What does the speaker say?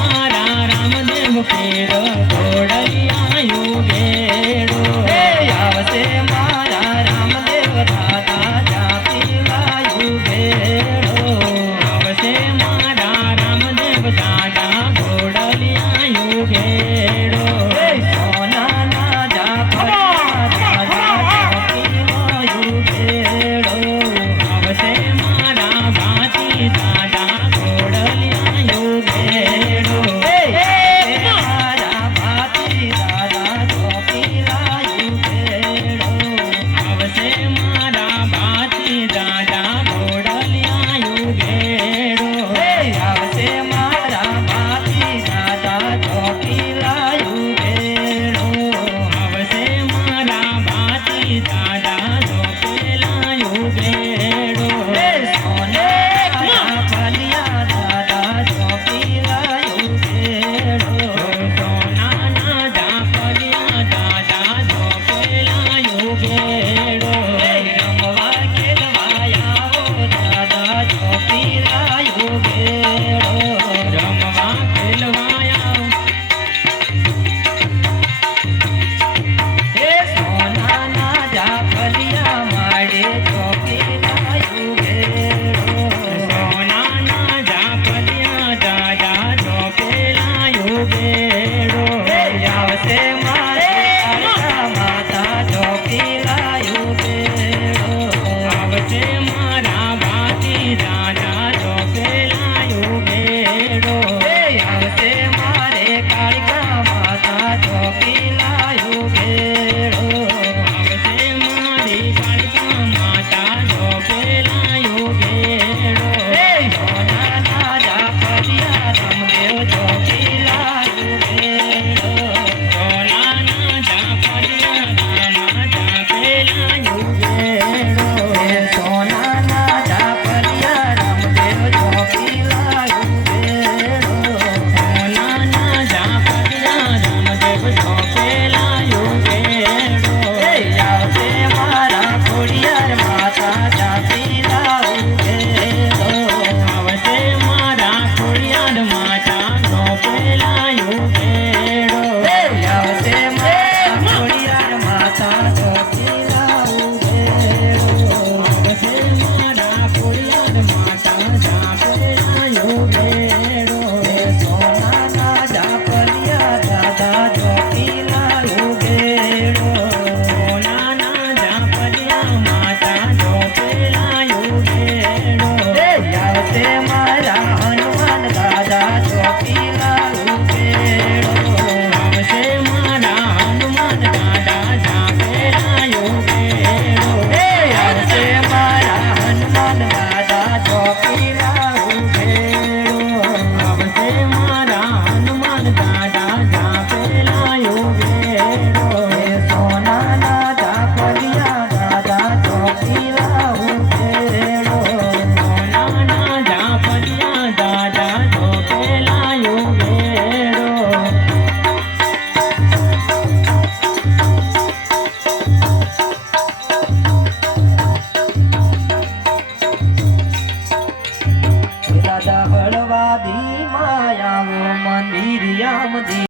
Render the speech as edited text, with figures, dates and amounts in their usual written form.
મારા રામદેવ પીર ઘોડલિયા યુગેડો આવશે મારા રામદેવ દાદા જાપીલા યુગેડો આવશે મારા રામદેવ દાદા ઘોડલિયા યુગેડો સોનાના જાપરિયા દાદા જાપીલા યુગેડો આવશે મારા ભાતી દાદા ઘોડલિયા યુગેડો મારા ભાતી દાદા જાપીલા યુગેડો આવશે મારા ભાતી દાદા ઘોડલિયા યુગેડો આવશે મારા ભાતી દાદા જાપીલા યુગેડો આવશે મારા ભાતી દાદા જાપીલા યુગેડો સોને ફલિયા દાદા જાપીલા યુગેડો સોનાના જાપલિયા દાદા જાપીલા યુગેડો રમવા ખેલવાયા દાદા જાપીલા યુગેડો રમવા ખેલવાયા સોનાના જાપલિયા માડે જાપીલા યુગેડો સોનાના જાપલિયા દાદા જાપીલા યુગેડો આવશે મારા માતા જાપીલા યુગેડો આવશે મારા ભાતી દાદા જાપીલા યુગેડો આવશે મારે કાળકા માતા જાપીલા યુગેડો આવશે મારી કાળકા માતા જાપીલા યુગેડો સોનાના જાપલિયા રામદેવ જાપીલા યુગેડો સોનાના જાપલિયા રામા જાપીલા યુગેડો સોનાના જાપલિયા રામદેવ જાપીલા યુગેડો સોનાના જાપલિયા રામદેવ જાપીલા યુગેડો આવશે મારા ખોડિયાર માતા જાપીલા યુગેડો આવશે મારા ખોડિયાર માતા જાપીલા યુગેડો આવશે મારા ખોડિયાર માતા જાપીલા યુગેડો આવશે મારા ખોડિયાર માતા જાપીલા યુગેડો સોનાના જાપલિયા દાદા જાપીલા યુગેડો સોનાના જાપલિયા માતા જાપીલા યુગેડો આવશે મારા હનુમાન દાદા જાપીલા યુગેડો આવશે મારા હનુમાન દાદા જાપીલા યુગેડો આવશે મારા હનુમાન દાદા જાપીલા યુગેડો આવશે મારા હનુમાન દાદા જાપીલા યુગેડો સોનાના જાપલિયા દાદા જાપીલા યુગેડો સોનાના જાપલિયા દાદા જાપીલા યુગેડો દાદા હળવાદી માયાવો મંદિર યામદી